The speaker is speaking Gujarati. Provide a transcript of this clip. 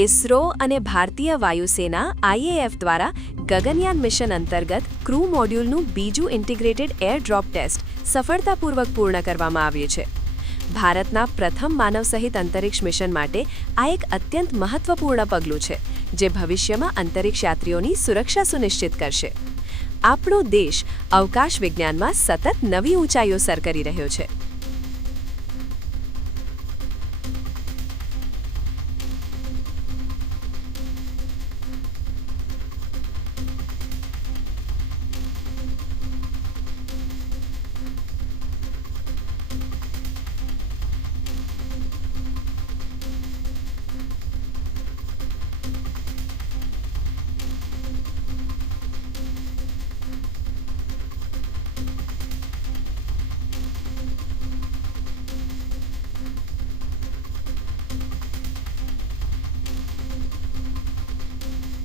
ઇસરો અને ભારતીય વાયુસેના IAF દ્વારા ગગનયાન મિશન અંતર્ગત ક્રૂ મોડ્યુલનું બીજું ઇન્ટિગ્રેટેડ એર ડ્રોપ ટેસ્ટ સફળતાપૂર્વક પૂર્ણ કરવામાં આવ્યું છે. ભારતના પ્રથમ માનવસહિત અંતરિક્ષ મિશન માટે આ એક અત્યંત મહત્વપૂર્ણ પગલું છે, જે ભવિષ્યમાં અંતરિક્ષ યાત્રીઓની સુરક્ષા સુનિશ્ચિત કરશે. આપણો દેશ અવકાશ વિજ્ઞાનમાં સતત નવી ઊંચાઈઓ સર કરી રહ્યો છે.